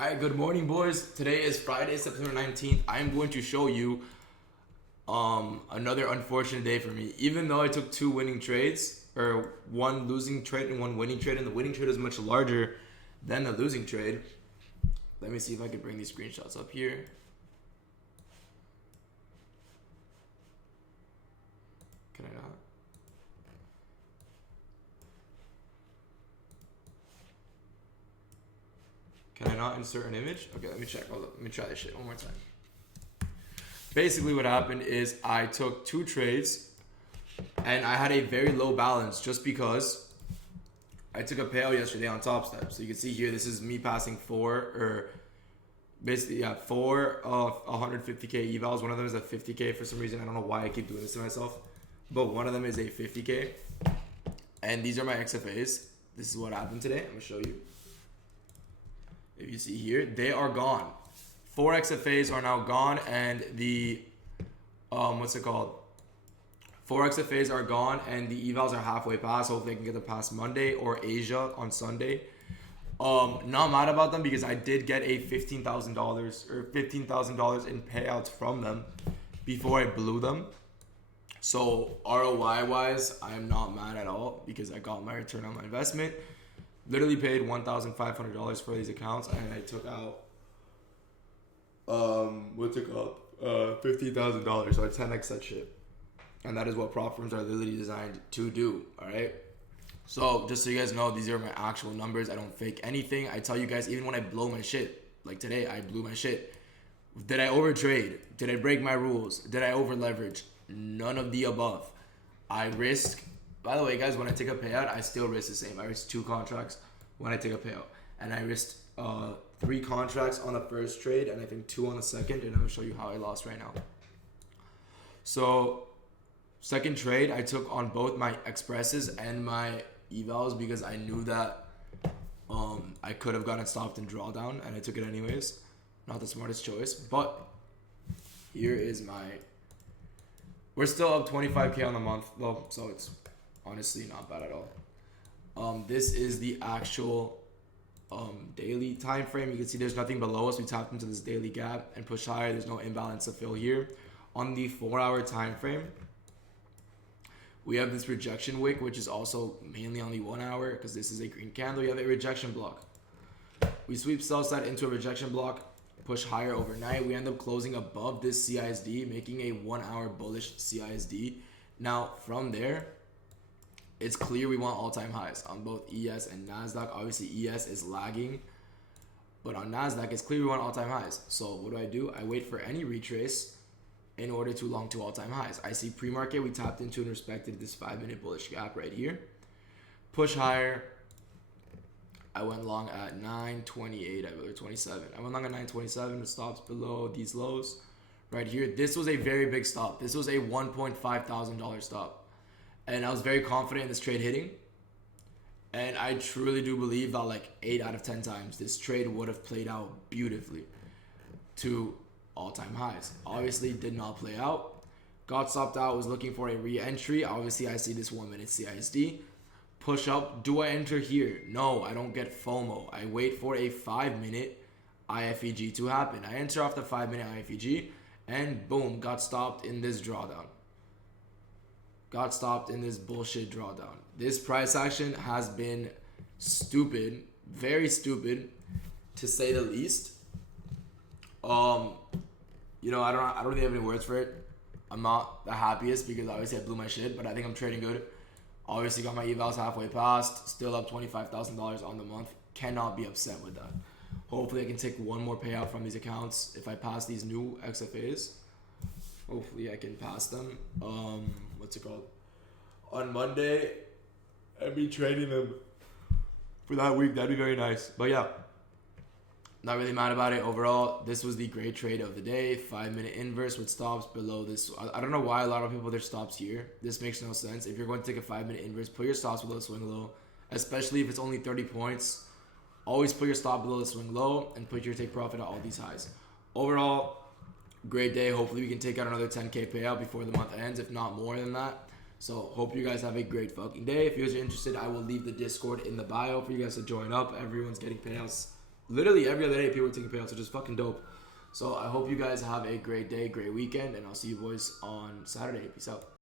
Alright, good morning, boys. Today is Friday, September 19th. I'm going to show you another unfortunate day for me. Even though I took two winning trades, or one losing trade and one winning trade, and the winning trade is much larger than the losing trade. Let me see if I can bring these screenshots up here. Can I not? Can I not insert an image? Okay, let me check. Hold up. Let me try this shit one more time. Basically, what happened is I took two trades and I had a very low balance just because I took a payout yesterday on Top Step. So you can see here, this is me passing four of 150k evals. One of them is a 50k for some reason. I don't know why I keep doing this to myself, but one of them is a 50k. And these are my XFAs. This is what happened today. I'm gonna show you. If you see here, they are gone. 4 XFAs are now gone, and the what's it called? 4 XFAs are gone, and the evals are halfway past. Hopefully, I can get them past Monday or Asia on Sunday. Not mad about them because I did get a $15,000 or $15,000 in payouts from them before I blew them. So ROI wise, I am not mad at all because I got my return on my investment. Literally paid $1,500 for these accounts, and I took out $15,000. So I 10x that shit, and that is what prop firms are literally designed to do. All right. So just so you guys know, these are my actual numbers. I don't fake anything. I tell you guys, even when I blow my shit, like today, I blew my shit. Did I overtrade? Did I break my rules? Did I over leverage? None of the above. I risk. By the way, guys, when I take a payout, I still risk the same. I risk 2 contracts when I take a payout, and I risked 3 contracts on the first trade, and I think 2 on the second. And I'm gonna show you how I lost right now. So, second trade, I took on both my expresses and my evals because I knew that I could have gotten stopped in drawdown, and I took it anyways. Not the smartest choice, but here is my. We're still up 25k on the month though, so it's honestly not bad at all. This is the actual daily time frame. You can see there's nothing below us. We tapped into this daily gap and pushed higher. There's no imbalance to fill here. On the 4-hour time frame, we have this rejection wick, which is also mainly on the 1 hour because this is a green candle. You have a rejection block. We sweep sell side into a rejection block, push higher overnight. We end up closing above this CISD, making a 1 hour bullish CISD. Now from there, it's clear we want all-time highs on both ES and Nasdaq. Obviously ES is lagging, but on Nasdaq it's clear we want all-time highs. So what do? I wait for any retrace in order to long to all-time highs. I see pre-market, we tapped into and respected this 5-minute bullish gap right here. Push higher. I went long at 928, I believe, 27. I went long at 927. It stops below these lows right here. This was a very big stop. This was a $1.5 thousand stop. And I was very confident in this trade hitting. And I truly do believe that like 8 out of 10 times this trade would have played out beautifully to all-time highs. Obviously did not play out. Got stopped out, was looking for a re-entry. Obviously I see this 1-minute CISD. Push up. Do I enter here? No, I don't get FOMO. I wait for a 5-minute IFEG to happen. I enter off the 5-minute IFEG and boom, got stopped in this drawdown. Got stopped in this bullshit drawdown. This price action has been stupid, very stupid, to say the least. I don't really have any words for it. I'm not the happiest because obviously I blew my shit, but I think I'm trading good. Obviously got my evals halfway past, still up $25,000 on the month. Cannot be upset with that. Hopefully I can take one more payout from these accounts if I pass these new XFAs. Hopefully I can pass them. What's it called? On Monday, I'll be trading them for that week. That'd be very nice. But yeah, not really mad about it. Overall, this was the great trade of the day. 5-minute inverse with stops below this. I don't know why a lot of people put their stops here. This makes no sense. If you're going to take a 5-minute inverse, put your stops below the swing low, especially if it's only 30 points. Always put your stop below the swing low and put your take profit at all these highs. Overall, great day. Hopefully we can take out another 10k payout before the month ends, if not more than that. So hope you guys have a great fucking day. If you guys are interested, I will leave the Discord in the bio for you guys to join up. Everyone's getting payouts literally every other day people are taking payouts, which is fucking dope. So I hope you guys have a great day, great weekend, and I'll see you boys on Saturday. Peace out.